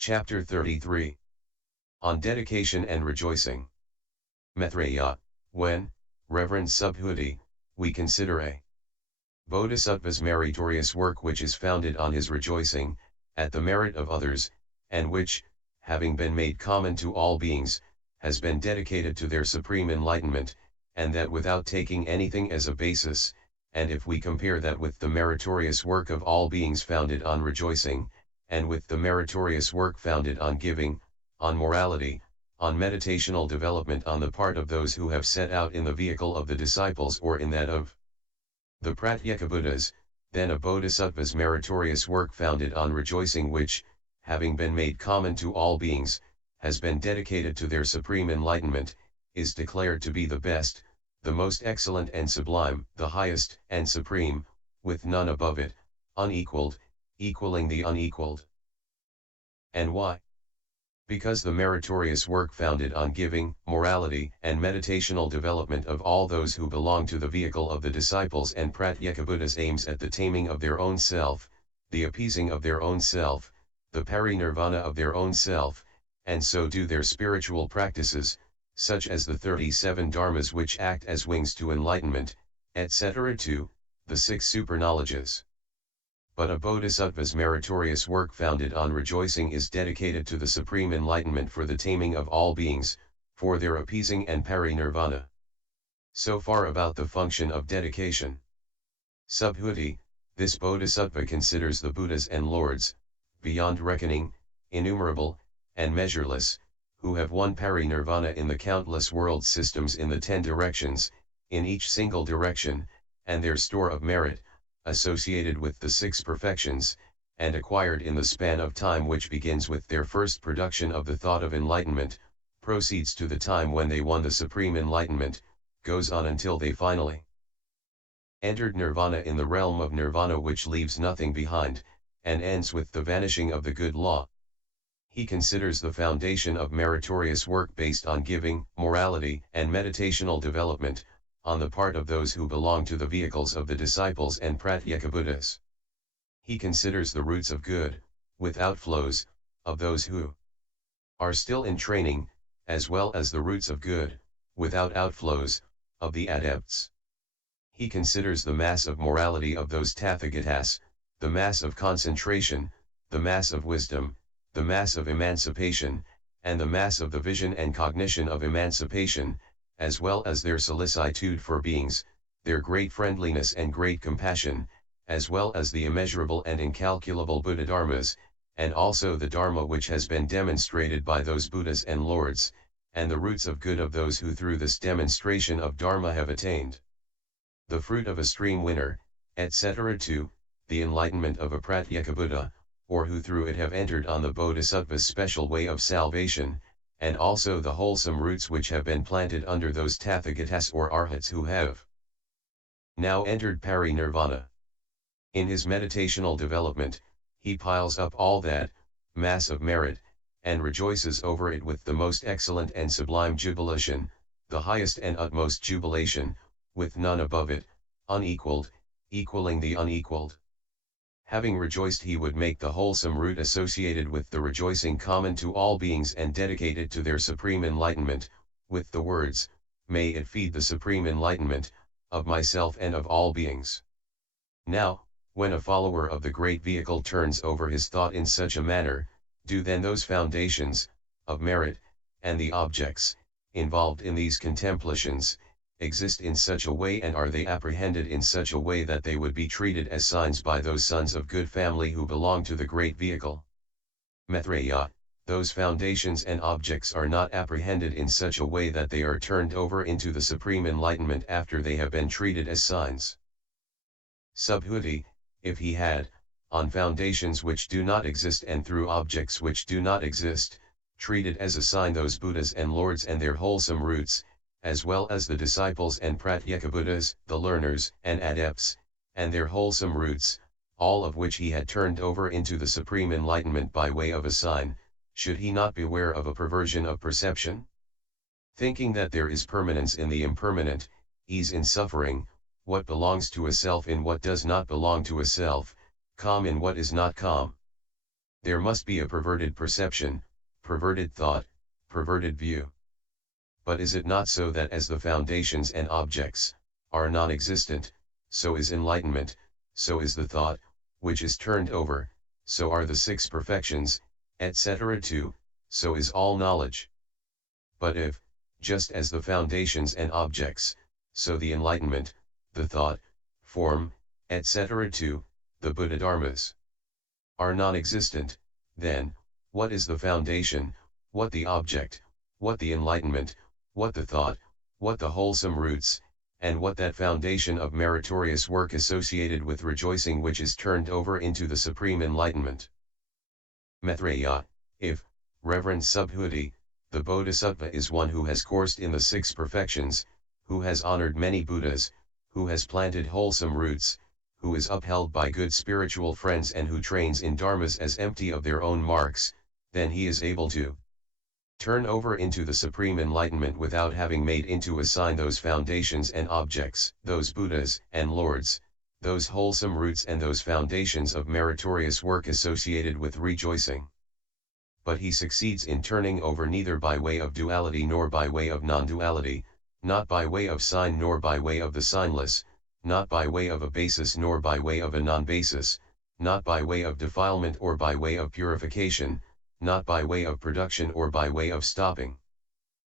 Chapter 33. On Dedication and Rejoicing. Maitreya. When, Reverend Subhuti, we consider a Bodhisattva's meritorious work which is founded on his rejoicing at the merit of others, and which, having been made common to all beings, has been dedicated to their supreme enlightenment, and that without taking anything as a basis, and if we compare that with the meritorious work of all beings founded on rejoicing, and with the meritorious work founded on giving, on morality, on meditational development on the part of those who have set out in the vehicle of the disciples or in that of the Pratyekabuddhas, then a bodhisattva's meritorious work founded on rejoicing which, having been made common to all beings, has been dedicated to their supreme enlightenment, is declared to be the best, the most excellent and sublime, the highest and supreme, with none above it, unequaled, equaling the unequaled. And why? Because the meritorious work founded on giving, morality, and meditational development of all those who belong to the vehicle of the disciples and Pratyekabuddhas aims at the taming of their own self, the appeasing of their own self, the parinirvana of their own self, and so do their spiritual practices, such as the 37 dharmas which act as wings to enlightenment, etc. to the 6 super-knowledges. But a bodhisattva's meritorious work founded on rejoicing is dedicated to the supreme enlightenment for the taming of all beings, for their appeasing and parinirvana. So far about the function of dedication. Subhuti, this bodhisattva considers the Buddhas and Lords, beyond reckoning, innumerable, and measureless, who have won parinirvana in the countless world systems in the 10 directions, in each single direction, and their store of merit, associated with the 6 perfections, and acquired in the span of time which begins with their first production of the thought of enlightenment, proceeds to the time when they won the supreme enlightenment, goes on until they finally entered nirvana in the realm of nirvana which leaves nothing behind, and ends with the vanishing of the good law. He considers the foundation of meritorious work based on giving, morality, and meditational development, on the part of those who belong to the vehicles of the disciples and Pratyekabuddhas. He considers the roots of good, with outflows, of those who are still in training, as well as the roots of good, without outflows, of the adepts. He considers the mass of morality of those Tathagatas, the mass of concentration, the mass of wisdom, the mass of emancipation, and the mass of the vision and cognition of emancipation, as well as their solicitude for beings, their great friendliness and great compassion, as well as the immeasurable and incalculable Buddha dharmas, and also the dharma which has been demonstrated by those Buddhas and Lords, and the roots of good of those who through this demonstration of dharma have attained the fruit of a stream winner, etc. to the enlightenment of a Pratyekabuddha, or who through it have entered on the Bodhisattva's special way of salvation, and also the wholesome roots which have been planted under those Tathagatas or Arhats who have now entered parinirvana. In his meditational development, he piles up all that mass of merit, and rejoices over it with the most excellent and sublime jubilation, the highest and utmost jubilation, with none above it, unequaled, equaling the unequaled. Having rejoiced he would make the wholesome root associated with the rejoicing common to all beings and dedicated to their supreme enlightenment, with the words, "May it feed the supreme enlightenment, of myself and of all beings." Now, when a follower of the great vehicle turns over his thought in such a manner, do then those foundations, of merit, and the objects, involved in these contemplations, exist in such a way and are they apprehended in such a way that they would be treated as signs by those sons of good family who belong to the great vehicle? Maitreya, those foundations and objects are not apprehended in such a way that they are turned over into the supreme enlightenment after they have been treated as signs. Subhuti, if he had, on foundations which do not exist and through objects which do not exist, treated as a sign those Buddhas and Lords and their wholesome roots, as well as the disciples and Pratyekabuddhas, the learners and adepts, and their wholesome roots, all of which he had turned over into the supreme enlightenment by way of a sign, should he not beware of a perversion of perception? Thinking that there is permanence in the impermanent, ease in suffering, what belongs to a self in what does not belong to a self, calm in what is not calm. There must be a perverted perception, perverted thought, perverted view. But is it not so that as the foundations and objects are non-existent, so is enlightenment, so is the thought, which is turned over, so are the six perfections, etc. too, so is all knowledge. But if, just as the foundations and objects, so the enlightenment, the thought, form, etc. too, the Buddha-dharmas, are non-existent, then, what is the foundation, what the object, what the enlightenment, what the thought, what the wholesome roots, and what that foundation of meritorious work associated with rejoicing which is turned over into the supreme enlightenment? Maitreya, if, Reverend Subhuti, the Bodhisattva is one who has coursed in the six perfections, who has honored many Buddhas, who has planted wholesome roots, who is upheld by good spiritual friends and who trains in dharmas as empty of their own marks, then he is able to turn over into the supreme enlightenment without having made into a sign those foundations and objects, those Buddhas and Lords, those wholesome roots and those foundations of meritorious work associated with rejoicing. But he succeeds in turning over neither by way of duality nor by way of non-duality, not by way of sign nor by way of the signless, not by way of a basis nor by way of a non-basis, not by way of defilement or by way of purification, not by way of production or by way of stopping.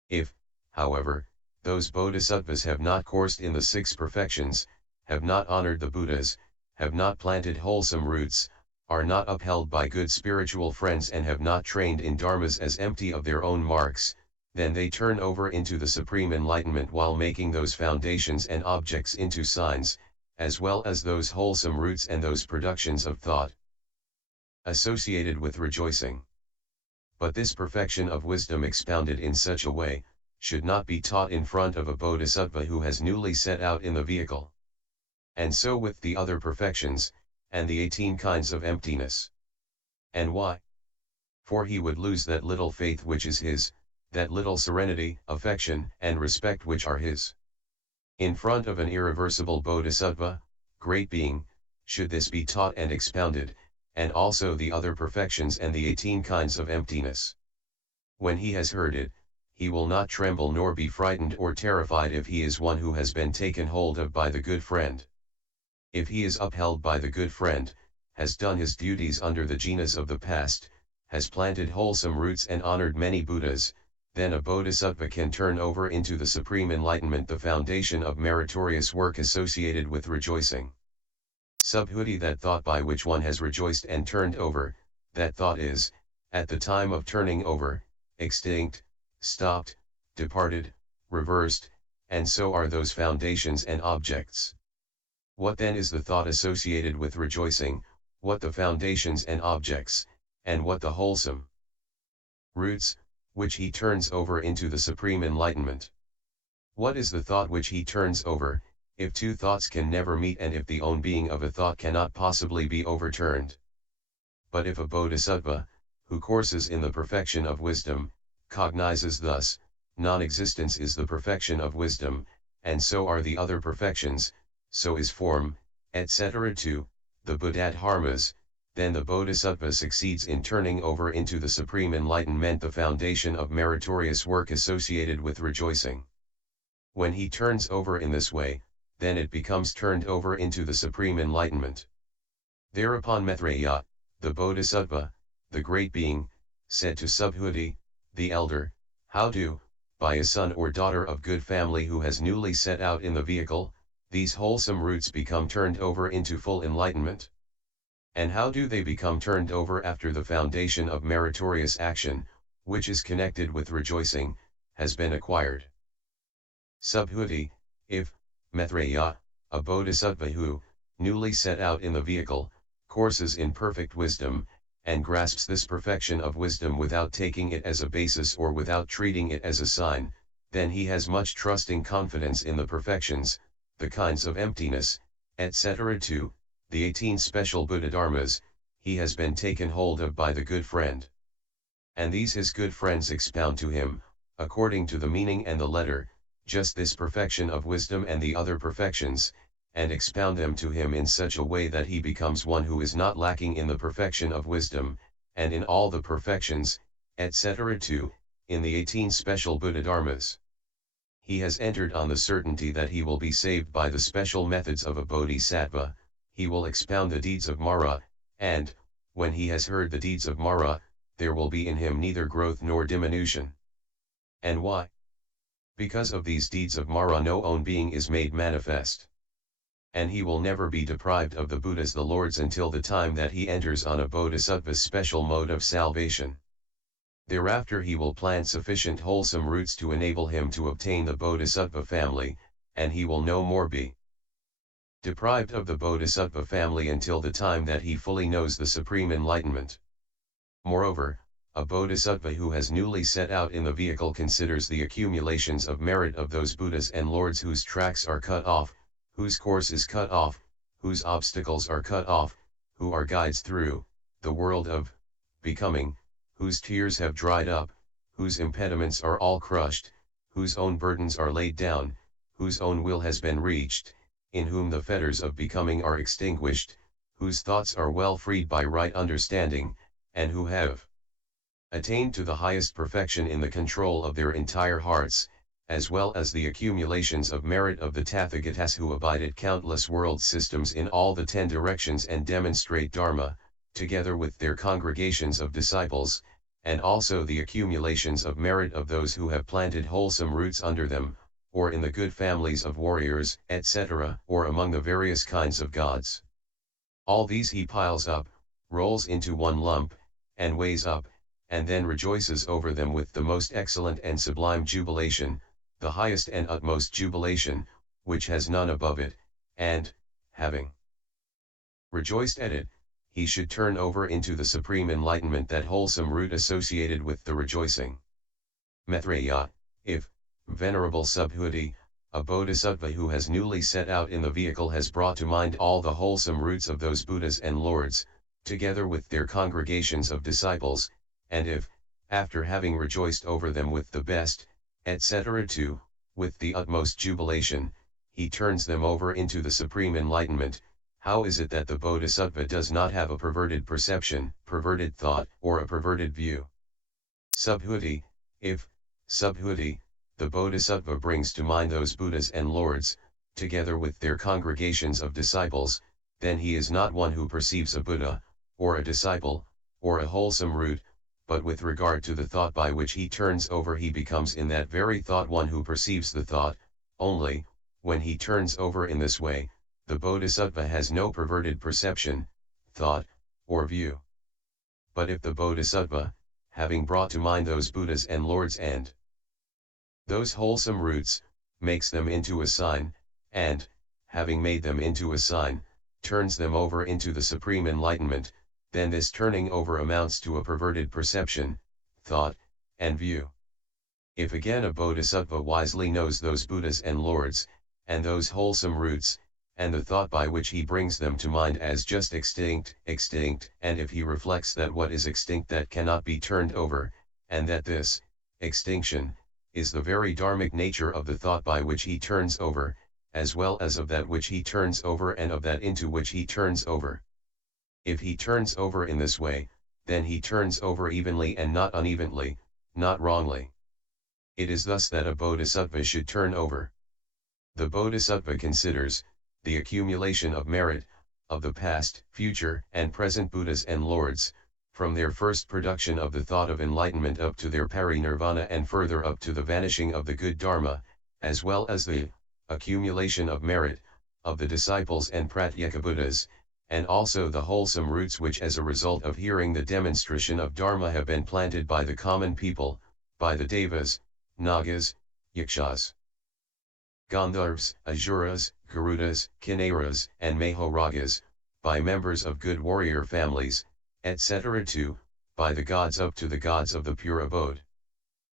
If, however, those bodhisattvas have not coursed in the six perfections, have not honored the Buddhas, have not planted wholesome roots, are not upheld by good spiritual friends and have not trained in dharmas as empty of their own marks, then they turn over into the supreme enlightenment while making those foundations and objects into signs, as well as those wholesome roots and those productions of thought associated with rejoicing. But this perfection of wisdom expounded in such a way, should not be taught in front of a bodhisattva who has newly set out in the vehicle. And so with the other perfections, and the 18 kinds of emptiness. And why? For he would lose that little faith which is his, that little serenity, affection, and respect which are his. In front of an irreversible bodhisattva, great being, should this be taught and expounded, and also the other perfections and the 18 kinds of emptiness. When he has heard it, he will not tremble nor be frightened or terrified if he is one who has been taken hold of by the good friend. If he is upheld by the good friend, has done his duties under the jinas of the past, has planted wholesome roots and honored many Buddhas, then a bodhisattva can turn over into the supreme enlightenment the foundation of meritorious work associated with rejoicing. Subhuti, that thought by which one has rejoiced and turned over, that thought is, at the time of turning over, extinct, stopped, departed, reversed, and so are those foundations and objects. What then is the thought associated with rejoicing, what the foundations and objects, and what the wholesome roots, which he turns over into the supreme enlightenment? What is the thought which he turns over, if two thoughts can never meet and if the own being of a thought cannot possibly be overturned? But if a bodhisattva, who courses in the perfection of wisdom, cognizes thus, non-existence is the perfection of wisdom, and so are the other perfections, so is form, etc. too, the Buddha-dharmas, then the bodhisattva succeeds in turning over into the supreme enlightenment the foundation of meritorious work associated with rejoicing. When he turns over in this way, then it becomes turned over into the supreme enlightenment. Thereupon Maitreya, the bodhisattva, the great being, said to Subhuti, the elder, how do, by a son or daughter of good family who has newly set out in the vehicle, these wholesome roots become turned over into full enlightenment? And how do they become turned over after the foundation of meritorious action, which is connected with rejoicing, has been acquired? Subhuti, if, Maitreya, a bodhisattva who, newly set out in the vehicle, courses in perfect wisdom, and grasps this perfection of wisdom without taking it as a basis or without treating it as a sign, then he has much trusting confidence in the perfections, the kinds of emptiness, etc. too, the 18 special Buddha-dharmas, he has been taken hold of by the good friend. And these his good friends expound to him, according to the meaning and the letter, just this perfection of wisdom and the other perfections, and expound them to him in such a way that he becomes one who is not lacking in the perfection of wisdom, and in all the perfections, etc. 2, in the 18 special Buddha Dharmas. He has entered on the certainty that he will be saved by the special methods of a bodhisattva. He will expound the deeds of Mara, and, when he has heard the deeds of Mara, there will be in him neither growth nor diminution. And why? Because of these deeds of Mara no own being is made manifest. And he will never be deprived of the Buddhas the Lords until the time that he enters on a bodhisattva's special mode of salvation. Thereafter he will plant sufficient wholesome roots to enable him to obtain the bodhisattva family, and he will no more be deprived of the bodhisattva family until the time that he fully knows the supreme enlightenment. Moreover, a bodhisattva who has newly set out in the vehicle considers the accumulations of merit of those Buddhas and Lords whose tracks are cut off, whose course is cut off, whose obstacles are cut off, who are guides through the world of becoming, whose tears have dried up, whose impediments are all crushed, whose own burdens are laid down, whose own will has been reached, in whom the fetters of becoming are extinguished, whose thoughts are well freed by right understanding, and who have attained to the highest perfection in the control of their entire hearts, as well as the accumulations of merit of the Tathagatas who abide at countless world systems in all the 10 directions and demonstrate Dharma, together with their congregations of disciples, and also the accumulations of merit of those who have planted wholesome roots under them, or in the good families of warriors, etc., or among the various kinds of gods. All these he piles up, rolls into one lump, and weighs up, and then rejoices over them with the most excellent and sublime jubilation, the highest and utmost jubilation, which has none above it, and, having rejoiced at it, he should turn over into the supreme enlightenment that wholesome root associated with the rejoicing. Maitreya, if, Venerable Subhuti, a bodhisattva who has newly set out in the vehicle has brought to mind all the wholesome roots of those Buddhas and Lords, together with their congregations of disciples, and if, after having rejoiced over them with the best, etc. 2, with the utmost jubilation, he turns them over into the supreme enlightenment, how is it that the bodhisattva does not have a perverted perception, perverted thought, or a perverted view? Subhuti, if, Subhuti, the bodhisattva brings to mind those Buddhas and Lords, together with their congregations of disciples, then he is not one who perceives a Buddha, or a disciple, or a wholesome root, but with regard to the thought by which he turns over he becomes in that very thought one who perceives the thought, only, when he turns over in this way, the bodhisattva has no perverted perception, thought, or view. But if the bodhisattva, having brought to mind those Buddhas and Lords and those wholesome roots, makes them into a sign, and, having made them into a sign, turns them over into the supreme enlightenment, then this turning over amounts to a perverted perception, thought, and view. If again a bodhisattva wisely knows those Buddhas and Lords, and those wholesome roots, and the thought by which he brings them to mind as just extinct, and if he reflects that what is extinct that cannot be turned over, and that this, extinction, is the very dharmic nature of the thought by which he turns over, as well as of that which he turns over and of that into which he turns over. If he turns over in this way, then he turns over evenly and not unevenly, not wrongly. It is thus that a bodhisattva should turn over. The bodhisattva considers the accumulation of merit of the past, future, and present Buddhas and Lords, from their first production of the thought of enlightenment up to their parinirvana and further up to the vanishing of the good Dharma, as well as the accumulation of merit of the disciples and pratyeka Buddhas, and also the wholesome roots which as a result of hearing the demonstration of Dharma have been planted by the common people, by the Devas, Nagas, Yakshas, Gandharvas, Asuras, Garudas, Kinnaras, and Mahoragas, by members of good warrior families, etc. 2, by the gods up to the gods of the pure abode.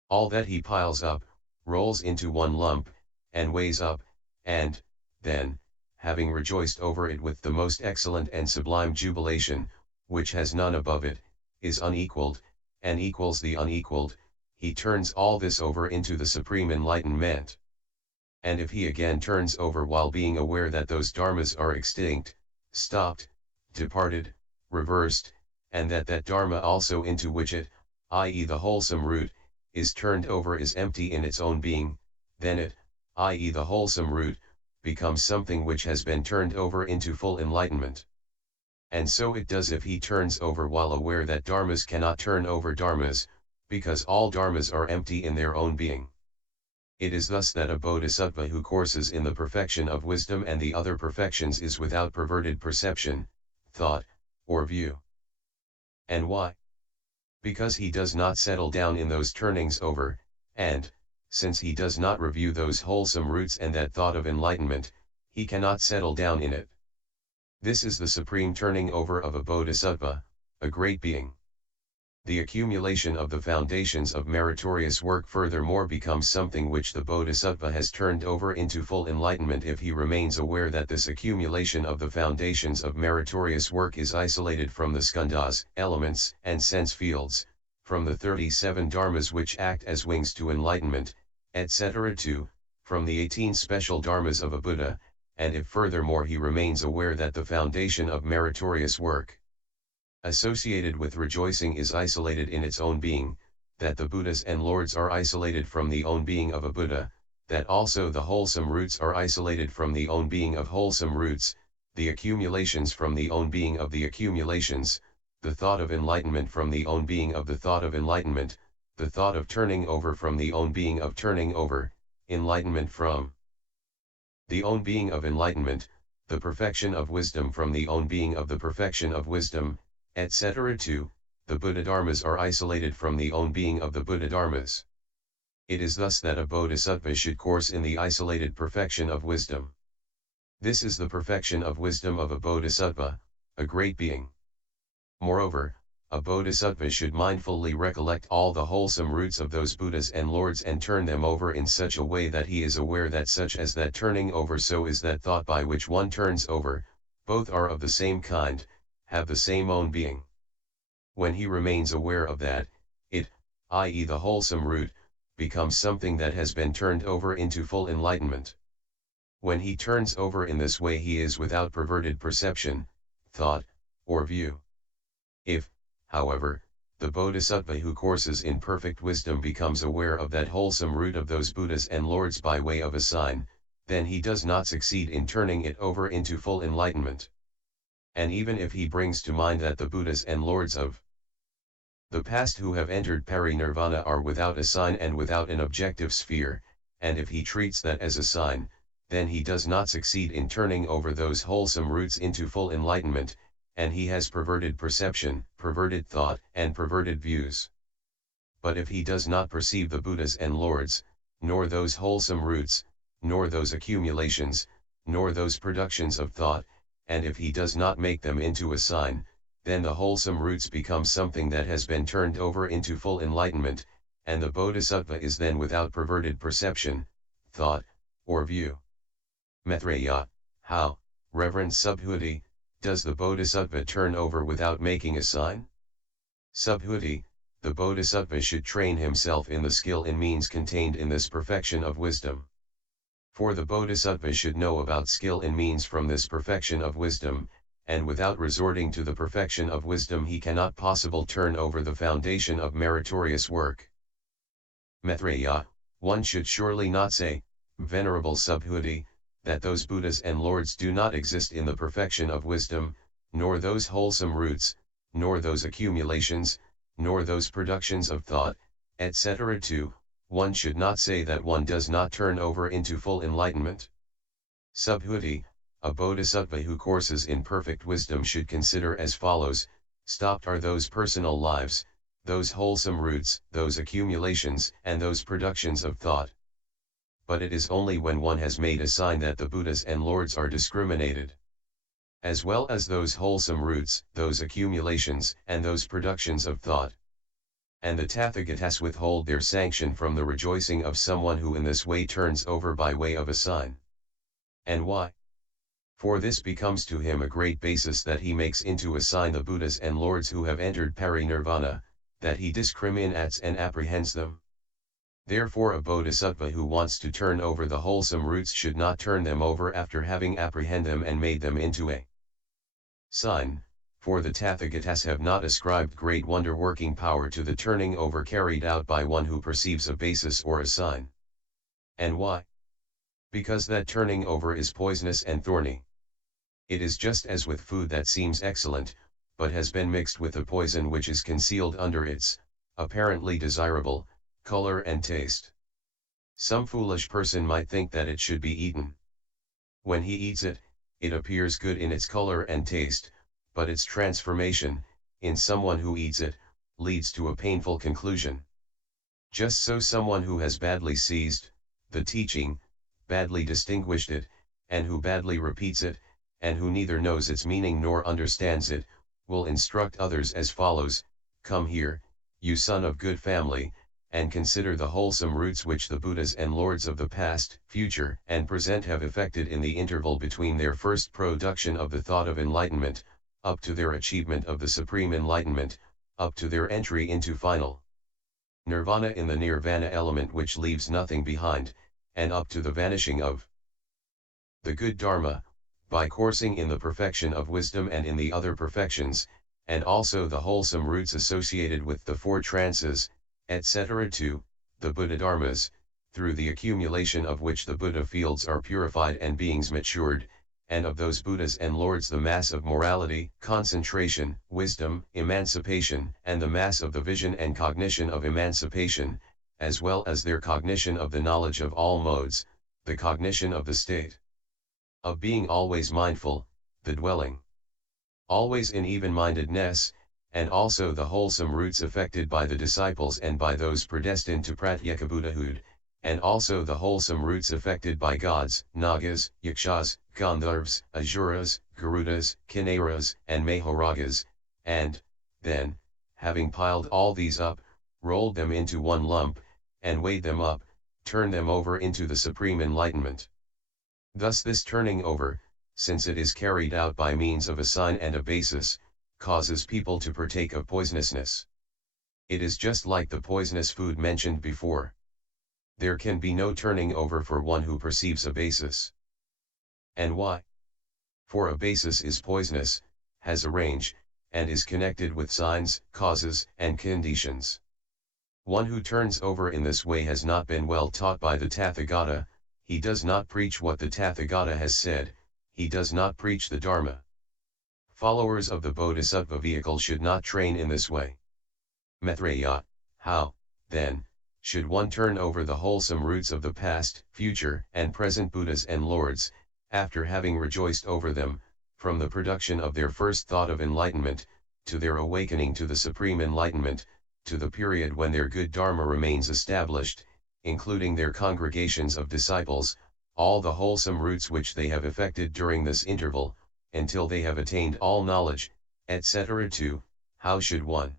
All that he piles up, rolls into one lump, and weighs up, and, then, having rejoiced over it with the most excellent and sublime jubilation, which has none above it, is unequaled, and equals the unequaled, he turns all this over into the supreme enlightenment. And if he again turns over while being aware that those dharmas are extinct, stopped, departed, reversed, and that dharma also into which it, i.e. the wholesome root, is turned over is empty in its own being, then it, i.e. the wholesome root, becomes something which has been turned over into full enlightenment. And so it does if he turns over while aware that dharmas cannot turn over dharmas, because all dharmas are empty in their own being. It is thus that a bodhisattva who courses in the perfection of wisdom and the other perfections is without perverted perception, thought, or view. And why? Because he does not settle down in those turnings over, and, since he does not review those wholesome roots and that thought of enlightenment, he cannot settle down in it. This is the supreme turning over of a bodhisattva, a great being. The accumulation of the foundations of meritorious work furthermore becomes something which the bodhisattva has turned over into full enlightenment if he remains aware that this accumulation of the foundations of meritorious work is isolated from the skandhas, elements, and sense fields, from the 37 dharmas which act as wings to enlightenment, etc. to, from the 18 special dharmas of a Buddha, and if furthermore he remains aware that the foundation of meritorious work associated with rejoicing is isolated in its own being, that the Buddhas and Lords are isolated from the own being of a Buddha, that also the wholesome roots are isolated from the own being of wholesome roots, the accumulations from the own being of the accumulations, the thought of enlightenment from the own being of the thought of enlightenment, the thought of turning over from the own being of turning over, enlightenment from the own being of enlightenment, the perfection of wisdom from the own being of the perfection of wisdom, etc. to, the Buddha Dharmas are isolated from the own being of the Buddha Dharmas. It is thus that a bodhisattva should course in the isolated perfection of wisdom. This is the perfection of wisdom of a bodhisattva, a great being. Moreover, a bodhisattva should mindfully recollect all the wholesome roots of those Buddhas and Lords and turn them over in such a way that he is aware that such as that turning over so is that thought by which one turns over, both are of the same kind, have the same own being. When he remains aware of that, it, i.e. the wholesome root, becomes something that has been turned over into full enlightenment. When he turns over in this way he is without perverted perception, thought, or view. If, however, the bodhisattva who courses in perfect wisdom becomes aware of that wholesome root of those Buddhas and Lords by way of a sign, then he does not succeed in turning it over into full enlightenment. And even if he brings to mind that the Buddhas and Lords of the past who have entered parinirvana are without a sign and without an objective sphere, and if he treats that as a sign, then he does not succeed in turning over those wholesome roots into full enlightenment, and he has perverted perception, perverted thought, and perverted views. But if he does not perceive the Buddhas and Lords, nor those wholesome roots, nor those accumulations, nor those productions of thought, and if he does not make them into a sign, then the wholesome roots become something that has been turned over into full enlightenment, and the bodhisattva is then without perverted perception, thought, or view. Maitreya, how, Reverend Subhuti, does the bodhisattva turn over without making a sign? Subhuti, the bodhisattva should train himself in the skill in means contained in this perfection of wisdom. For the bodhisattva should know about skill in means from this perfection of wisdom, and without resorting to the perfection of wisdom he cannot possibly turn over the foundation of meritorious work. Maitreya, one should surely not say, Venerable Subhuti, that those Buddhas and Lords do not exist in the perfection of wisdom, nor those wholesome roots, nor those accumulations, nor those productions of thought, etc. too. One should not say that one does not turn over into full enlightenment. Subhuti, a bodhisattva who courses in perfect wisdom should consider as follows: stopped are those personal lives, those wholesome roots, those accumulations, and those productions of thought. But it is only when one has made a sign that the Buddhas and Lords are discriminated, as well as those wholesome roots, those accumulations, and those productions of thought. And the Tathagatas withhold their sanction from the rejoicing of someone who in this way turns over by way of a sign. And why? For this becomes to him a great basis that he makes into a sign the Buddhas and Lords who have entered parinirvana, that he discriminates and apprehends them. Therefore a bodhisattva who wants to turn over the wholesome roots should not turn them over after having apprehend them and made them into a sign, For the Tathagatas have not ascribed great wonder-working power to the turning over carried out by one who perceives a basis or a sign. And why? Because that turning over is poisonous and thorny. It is just as with food that seems excellent, but has been mixed with a poison which is concealed under its, apparently desirable, color and taste. Some foolish person might think that it should be eaten. When he eats it, it appears good in its color and taste, but its transformation, in someone who eats it, leads to a painful conclusion. Just so someone who has badly seized the teaching, badly distinguished it, and who badly repeats it, and who neither knows its meaning nor understands it, will instruct others as follows: Come here, you son of good family, and consider the wholesome roots which the Buddhas and Lords of the past, future, and present have effected in the interval between their first production of the thought of enlightenment, up to their achievement of the supreme enlightenment, up to their entry into final nirvana in the nirvana element which leaves nothing behind, and up to the vanishing of the good Dharma, by coursing in the perfection of wisdom and in the other perfections, and also the wholesome roots associated with the four trances, etc. to the Buddha Dharmas, through the accumulation of which the Buddha fields are purified and beings matured, and of those Buddhas and Lords the mass of morality, concentration, wisdom, emancipation, and the mass of the vision and cognition of emancipation, as well as their cognition of the knowledge of all modes, the cognition of the state of being always mindful, the dwelling always in even-mindedness, and also the wholesome roots affected by the disciples and by those predestined to Pratyekabuddhahood, and also the wholesome roots affected by gods, Nagas, Yakshas, Gandharvas, Asuras, Garudas, Kinnaras, and Mahāragas, and, then, having piled all these up, rolled them into one lump, and weighed them up, turned them over into the supreme enlightenment. Thus this turning over, since it is carried out by means of a sign and a basis, causes people to partake of poisonousness. It is just like the poisonous food mentioned before. There can be no turning over for one who perceives a basis. And why? For a basis is poisonous, has a range, and is connected with signs, causes, and conditions. One who turns over in this way has not been well taught by the Tathagata, he does not preach what the Tathagata has said, he does not preach the Dharma. Followers of the Bodhisattva vehicle should not train in this way. Maitreya, how, then, should one turn over the wholesome roots of the past, future, and present Buddhas and Lords, after having rejoiced over them, from the production of their first thought of enlightenment, to their awakening to the supreme enlightenment, to the period when their good Dharma remains established, including their congregations of disciples, all the wholesome roots which they have effected during this interval, until they have attained all knowledge, etc. to, how should one,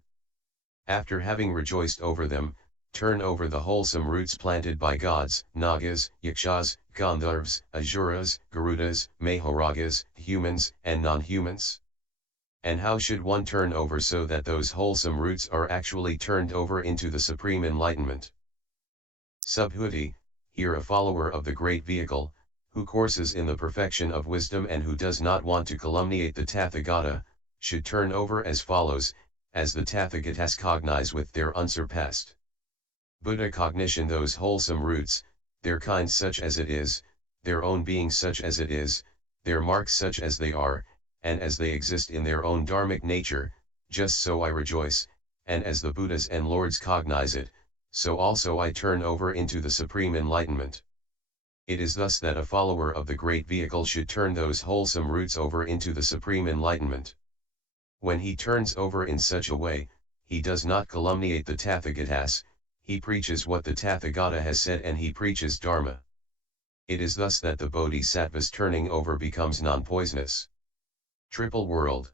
after having rejoiced over them, turn over the wholesome roots planted by gods, Nagas, Yakshas, Gandharvas, Asuras, Garudas, Mahāragas, humans, and non-humans? And how should one turn over so that those wholesome roots are actually turned over into the supreme enlightenment? Subhuti, here a follower of the great vehicle, who courses in the perfection of wisdom and who does not want to calumniate the Tathagata, should turn over as follows, as the Tathagatas cognize with their unsurpassed Buddha cognition those wholesome roots, their kind such as it is, their own being such as it is, their marks such as they are, and as they exist in their own dharmic nature, just so I rejoice, and as the Buddhas and Lords cognize it, so also I turn over into the supreme enlightenment. It is thus that a follower of the great vehicle should turn those wholesome roots over into the supreme enlightenment. When he turns over in such a way, he does not calumniate the Tathagatas, he preaches what the Tathagata has said and he preaches Dharma. It is thus that the Bodhisattva's turning over becomes non-poisonous. Triple World.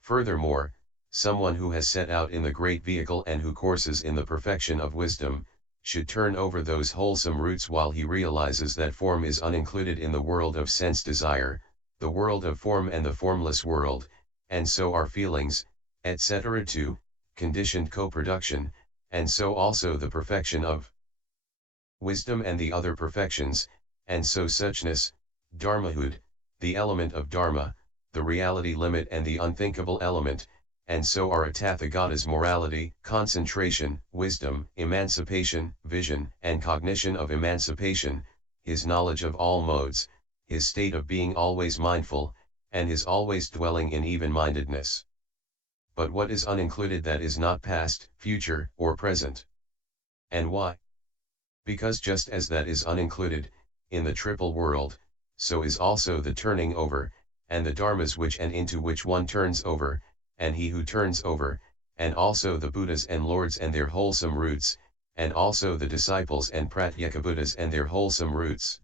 Furthermore, someone who has set out in the great vehicle and who courses in the perfection of wisdom, should turn over those wholesome roots while he realizes that form is unincluded in the world of sense desire, the world of form and the formless world, and so are feelings, etc. to, conditioned co-production, and so also the perfection of wisdom and the other perfections, and so suchness, Dharmahood, the element of Dharma, the reality limit and the unthinkable element, and so are a Tathagata's morality, concentration, wisdom, emancipation, vision, and cognition of emancipation, his knowledge of all modes, his state of being always mindful, and his always dwelling in even-mindedness. But what is unincluded that is not past, future, or present? And why? Because just as that is unincluded, in the triple world, so is also the turning over, and the dharmas which and into which one turns over, and he who turns over, and also the Buddhas and Lords and their wholesome roots, and also the disciples and Pratyekabuddhas and their wholesome roots.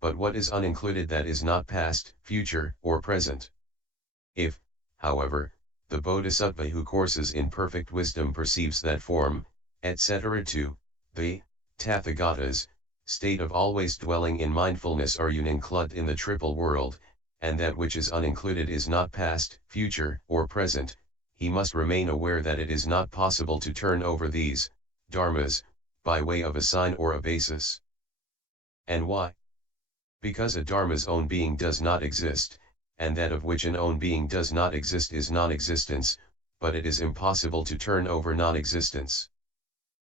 But what is unincluded that is not past, future, or present? If, however, the Bodhisattva who courses in perfect wisdom perceives that form, etc. too, the Tathagatas, state of always dwelling in mindfulness are unincluded in the triple world, and that which is unincluded is not past, future, or present, he must remain aware that it is not possible to turn over these dharmas by way of a sign or a basis. And why? Because a dharma's own being does not exist, and that of which an own being does not exist is non-existence, but it is impossible to turn over non-existence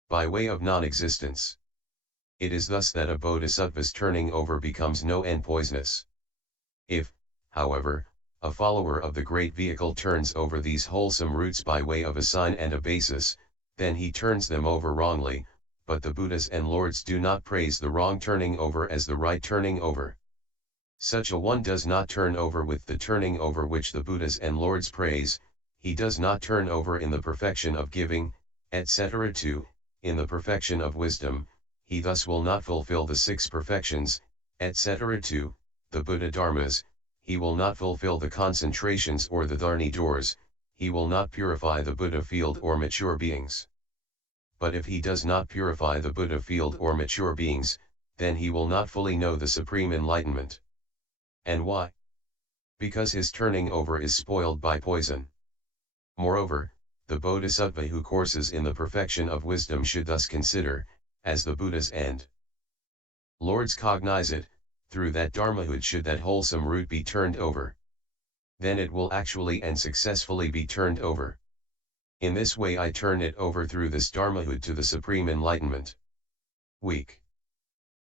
by way of non-existence. It is thus that a bodhisattva's turning over becomes no end poisonous. If, however, a follower of the great vehicle turns over these wholesome roots by way of a sign and a basis, then he turns them over wrongly, but the Buddhas and Lords do not praise the wrong turning over as the right turning over. Such a one does not turn over with the turning over which the Buddhas and Lords praise, he does not turn over in the perfection of giving, etc. too, in the perfection of wisdom, he thus will not fulfill the 6 perfections, etc. too, the Buddha Dharmas, he will not fulfill the concentrations or the Dharni doors, he will not purify the Buddha field or mature beings. But if he does not purify the Buddha field or mature beings, then he will not fully know the supreme enlightenment. And why? Because his turning over is spoiled by poison. Moreover, the Bodhisattva who courses in the perfection of wisdom should thus consider, as the Buddha's end. Lords cognize it, through that dharmahood should that wholesome root be turned over. Then it will actually and successfully be turned over. In this way I turn it over through this dharmahood to the supreme enlightenment. Weak.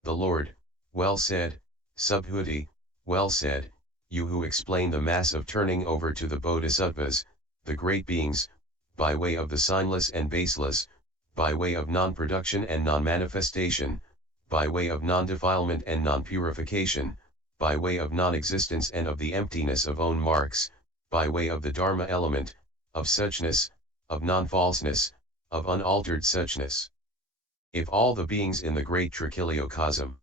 The Lord, well said, Subhuti, well said, you who explain the mass of turning over to the Bodhisattvas, the great beings, by way of the signless and baseless, by way of non-production and non-manifestation, by way of non-defilement and non-purification, by way of non-existence and of the emptiness of own marks, by way of the Dharma element, of suchness, of non-falseness, of unaltered suchness. If all the beings in the great trichiliocosm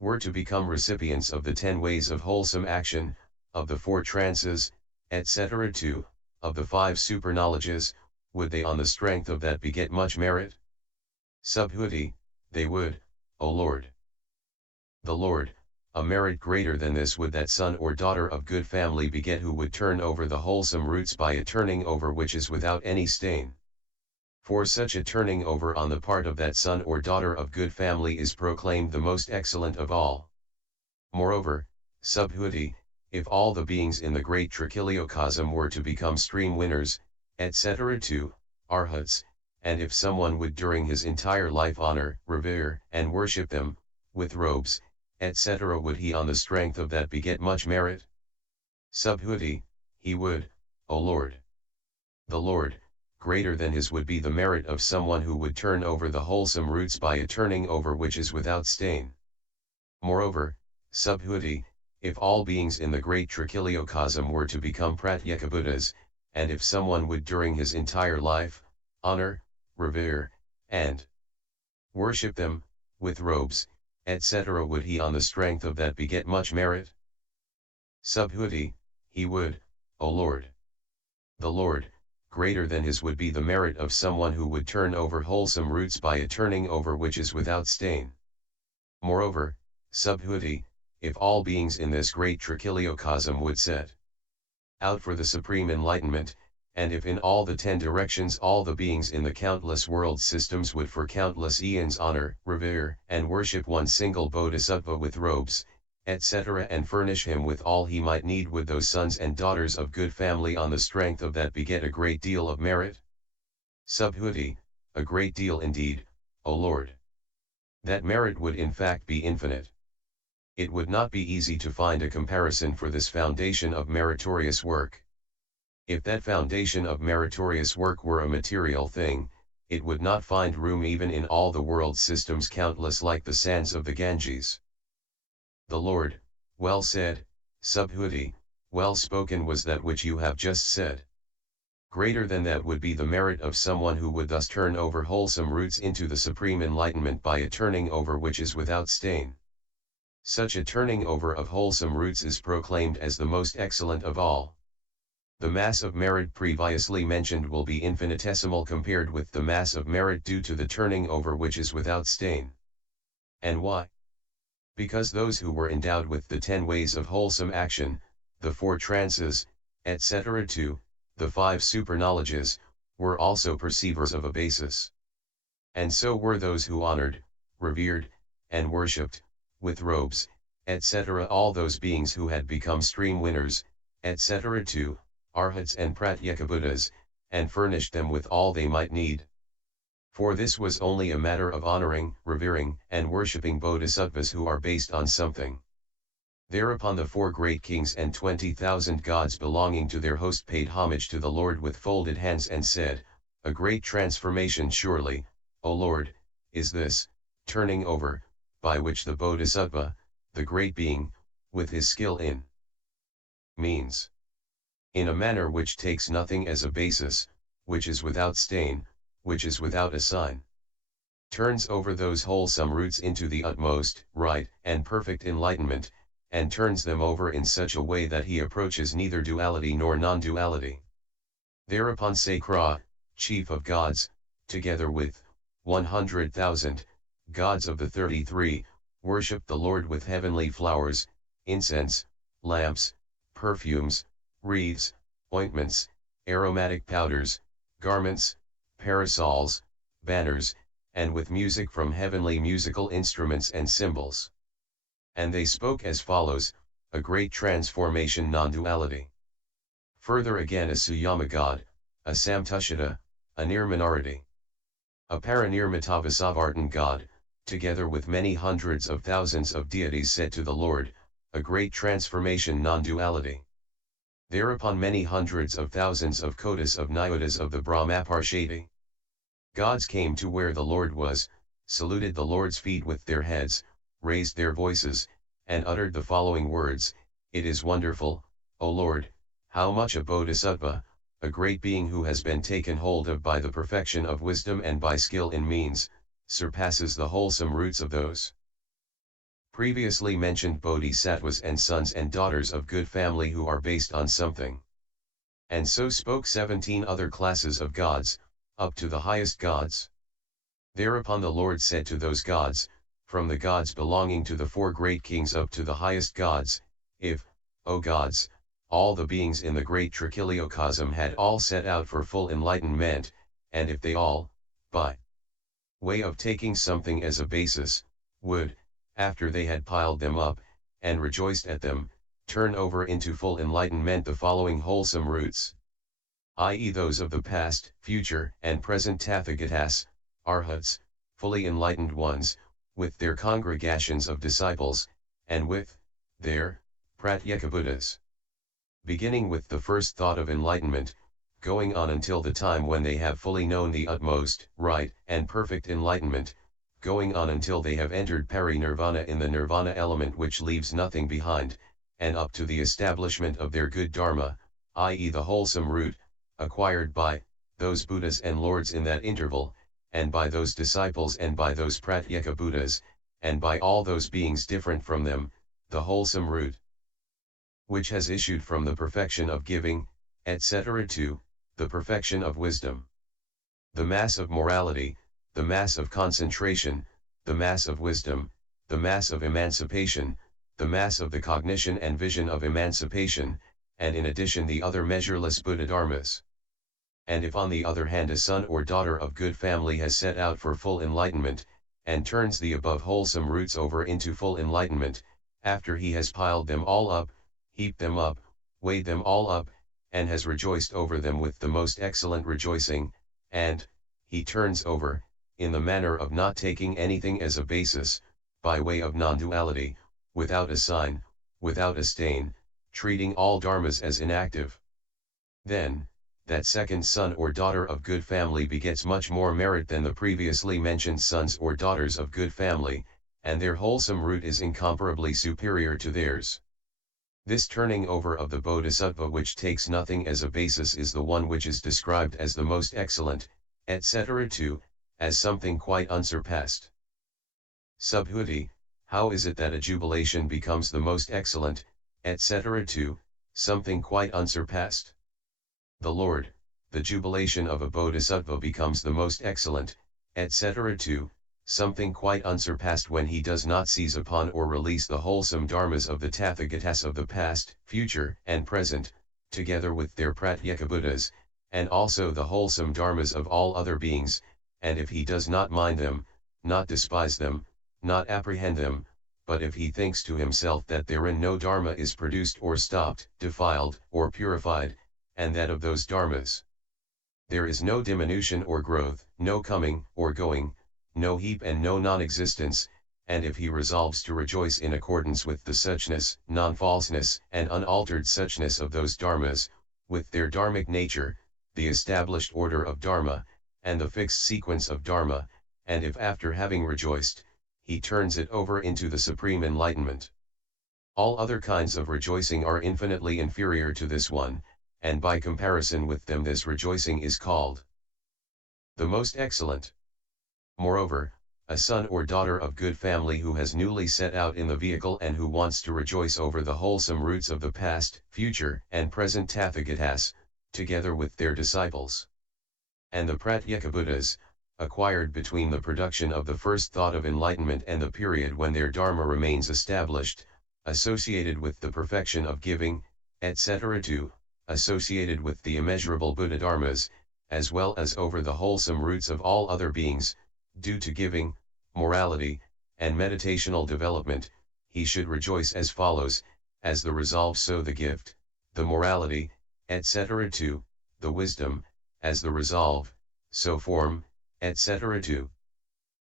were to become recipients of the 10 ways of wholesome action, of the 4 trances, etc. too, of the 5 superknowledges, would they on the strength of that beget much merit? Subhuti, they would, O Lord. The Lord, a merit greater than this would that son or daughter of good family beget who would turn over the wholesome roots by a turning over which is without any stain. For such a turning over on the part of that son or daughter of good family is proclaimed the most excellent of all. Moreover, Subhuti, if all the beings in the great trichiliocosm were to become stream winners, etc. too, arhats, and if someone would during his entire life honor, revere, and worship them, with robes, etc. would he on the strength of that beget much merit? Subhuti, he would, O Lord. The Lord, greater than his would be the merit of someone who would turn over the wholesome roots by a turning over which is without stain. Moreover, Subhuti, if all beings in the great trichiliocosm were to become Pratyekabuddhas, and if someone would during his entire life, honor, revere, and worship them, with robes, etc. would he on the strength of that beget much merit? Subhuti, he would, O Lord. The Lord, greater than his would be the merit of someone who would turn over wholesome roots by a turning over which is without stain. Moreover, Subhuti, if all beings in this great trichiliocosm would set out for the supreme enlightenment, and if in all the 10 directions all the beings in the countless world systems would for countless eons honor, revere, and worship one single bodhisattva with robes, etc., and furnish him with all he might need with those sons and daughters of good family on the strength of that beget a great deal of merit? Subhuti, a great deal indeed, O Lord. That merit would in fact be infinite. It would not be easy to find a comparison for this foundation of meritorious work. If that foundation of meritorious work were a material thing, it would not find room even in all the world's systems countless like the sands of the Ganges. The Lord, well said, Subhuti, well spoken was that which you have just said. Greater than that would be the merit of someone who would thus turn over wholesome roots into the supreme enlightenment by a turning over which is without stain. Such a turning over of wholesome roots is proclaimed as the most excellent of all. The mass of merit previously mentioned will be infinitesimal compared with the mass of merit due to the turning over which is without stain. And why? Because those who were endowed with the 10 ways of wholesome action, the 4 trances, etc. too, the 5 superknowledges, were also perceivers of a basis. And so were those who honored, revered, and worshipped, with robes, etc. all those beings who had become stream winners, etc. too, arhats and pratyekabuddhas, and furnished them with all they might need. For this was only a matter of honoring, revering, and worshipping bodhisattvas who are based on something. Thereupon the 4 great kings and 20,000 gods belonging to their host paid homage to the Lord with folded hands and said, "A great transformation surely, O Lord, is this, turning over, by which the bodhisattva, the great being, with his skill in means, in a manner which takes nothing as a basis, which is without stain, which is without a sign, turns over those wholesome roots into the utmost, right, and perfect enlightenment, and turns them over in such a way that he approaches neither duality nor non-duality." Thereupon Sakra, chief of gods, together with 100,000 gods of the 33, worshipped the Lord with heavenly flowers, incense, lamps, perfumes, wreaths, ointments, aromatic powders, garments, parasols, banners, and with music from heavenly musical instruments and cymbals. And they spoke as follows, a great transformation non-duality. Further again a Suyama god, a Samtushita, a Nirmanarati, a Paranirmitavasavartan god, together with many hundreds of thousands of deities said to the Lord, a great transformation non-duality. Thereupon many hundreds of thousands of kotis of Nyotas of the Brahmaparshati gods came to where the Lord was, saluted the Lord's feet with their heads, raised their voices, and uttered the following words, "It is wonderful, O Lord, how much a bodhisattva, a great being who has been taken hold of by the perfection of wisdom and by skill in means, surpasses the wholesome roots of those previously mentioned bodhisattvas and sons and daughters of good family who are based on something." And so spoke 17 other classes of gods, up to the highest gods. Thereupon the Lord said to those gods, from the gods belonging to the 4 great kings up to the highest gods, if, O gods, all the beings in the great trichiliocosm had all set out for full enlightenment, and if they all, by way of taking something as a basis, would, after they had piled them up, and rejoiced at them, turn over into full enlightenment the following wholesome roots, i.e. those of the past, future, and present Tathagatas, Arhats, fully enlightened ones, with their congregations of disciples, and with their Pratyekabuddhas. Beginning with the first thought of enlightenment, going on until the time when they have fully known the utmost, right, and perfect enlightenment, going on until they have entered pari-nirvana in the nirvana element which leaves nothing behind, and up to the establishment of their good dharma, i.e. the wholesome root, acquired by those Buddhas and Lords in that interval, and by those disciples and by those Pratyeka Buddhas, and by all those beings different from them, the wholesome root, which has issued from the perfection of giving, etc. to the perfection of wisdom. The mass of morality, the mass of concentration, the mass of wisdom, the mass of emancipation, the mass of the cognition and vision of emancipation, and in addition the other measureless Buddha dharmas. And if on the other hand a son or daughter of good family has set out for full enlightenment, and turns the above wholesome roots over into full enlightenment, after he has piled them all up, heaped them up, weighed them all up, and has rejoiced over them with the most excellent rejoicing, and, he turns over, in the manner of not taking anything as a basis, by way of non-duality, without a sign, without a stain, treating all dharmas as inactive. Then, that second son or daughter of good family begets much more merit than the previously mentioned sons or daughters of good family, and their wholesome root is incomparably superior to theirs. This turning over of the bodhisattva which takes nothing as a basis is the one which is described as the most excellent, etc. too, as something quite unsurpassed. Subhuti, how is it that a jubilation becomes the most excellent, etc. too, something quite unsurpassed? The Lord, the jubilation of a bodhisattva becomes the most excellent, etc. too, something quite unsurpassed when he does not seize upon or release the wholesome dharmas of the Tathagatas of the past, future, and present, together with their Pratyekabuddhas, and also the wholesome dharmas of all other beings, and if he does not mind them, not despise them, not apprehend them, but if he thinks to himself that therein no dharma is produced or stopped, defiled, or purified, and that of those dharmas there is no diminution or growth, no coming or going, no heap and no non-existence, and if he resolves to rejoice in accordance with the suchness, non-falseness, and unaltered suchness of those dharmas, with their dharmic nature, the established order of dharma, and the fixed sequence of dharma, and if after having rejoiced, he turns it over into the supreme enlightenment. All other kinds of rejoicing are infinitely inferior to this one, and by comparison with them this rejoicing is called the most excellent. Moreover, a son or daughter of good family who has newly set out in the vehicle and who wants to rejoice over the wholesome roots of the past, future, and present Tathagatas, together with their disciples, and the Pratyekabuddhas, acquired between the production of the first thought of enlightenment and the period when their dharma remains established, associated with the perfection of giving, etc. too, associated with the immeasurable Buddha dharmas, as well as over the wholesome roots of all other beings, due to giving, morality, and meditational development, he should rejoice as follows, as the resolve so the gift, the morality, etc. too, the wisdom, as the resolve, so form, etc. too,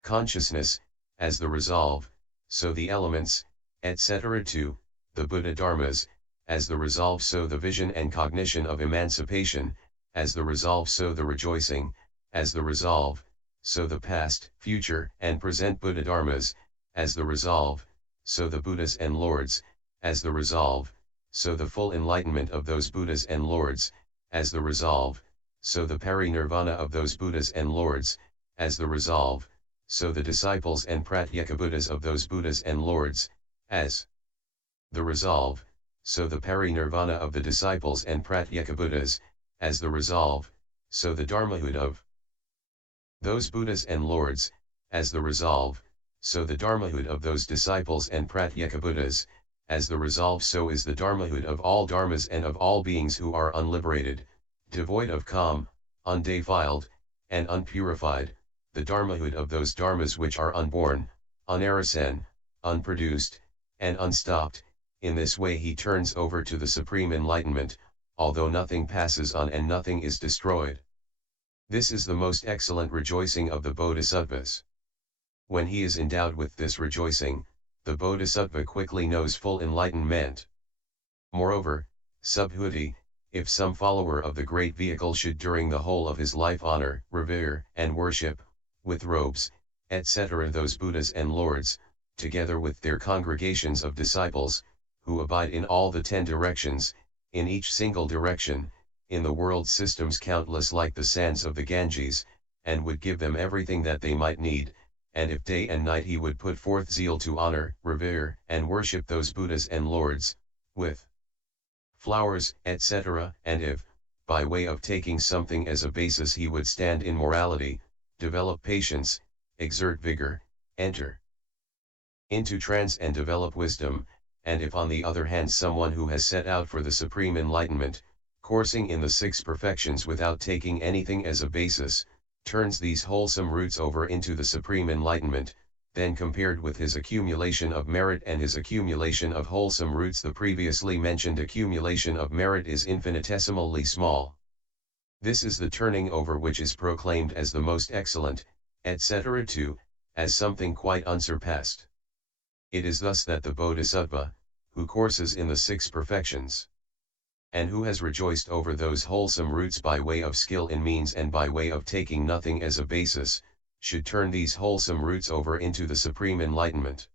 consciousness, as the resolve, so the elements, etc. too, the Buddha dharmas, as the resolve so the vision and cognition of emancipation, as the resolve so the rejoicing, as the resolve, so the past, future, and present Buddha dharmas, as the resolve, so the Buddhas and Lords, as the resolve, so the full enlightenment of those Buddhas and Lords, as the resolve, so the parinirvana of those Buddhas and Lords, as the resolve, so the disciples and Pratyekabuddhas of those Buddhas and Lords, as the resolve, so the parinirvana of the disciples and Pratyekabuddhas, as the resolve, so the dharmahood of those Buddhas and Lords, as the resolve, so the dharmahood of those disciples and Pratyekabuddhas, as the resolve so is the dharmahood of all dharmas and of all beings who are unliberated, devoid of calm, undefiled, and unpurified, the dharmahood of those dharmas which are unborn, unarisen, unproduced, and unstopped. In this way he turns over to the supreme enlightenment, although nothing passes on and nothing is destroyed. This is the most excellent rejoicing of the bodhisattvas. When he is endowed with this rejoicing, the bodhisattva quickly knows full enlightenment. Moreover, subhuti, if some follower of the great vehicle should during the whole of his life honor, revere, and worship, with robes, etc. those Buddhas and Lords, together with their congregations of disciples, who abide in all the 10 directions, in each single direction, in the world systems countless like the sands of the Ganges, and would give them everything that they might need, and if day and night he would put forth zeal to honor, revere, and worship those Buddhas and Lords, with flowers, etc., and if, by way of taking something as a basis he would stand in morality, develop patience, exert vigor, enter into trance and develop wisdom, and if on the other hand someone who has set out for the supreme enlightenment, coursing in the 6 perfections without taking anything as a basis, turns these wholesome roots over into the supreme enlightenment, then compared with his accumulation of merit and his accumulation of wholesome roots, the previously mentioned accumulation of merit is infinitesimally small. This is the turning over which is proclaimed as the most excellent, etc. too, as something quite unsurpassed. It is thus that the Bodhisattva, who courses in the 6 perfections, and who has rejoiced over those wholesome roots by way of skill in means and by way of taking nothing as a basis, should turn these wholesome roots over into the supreme enlightenment.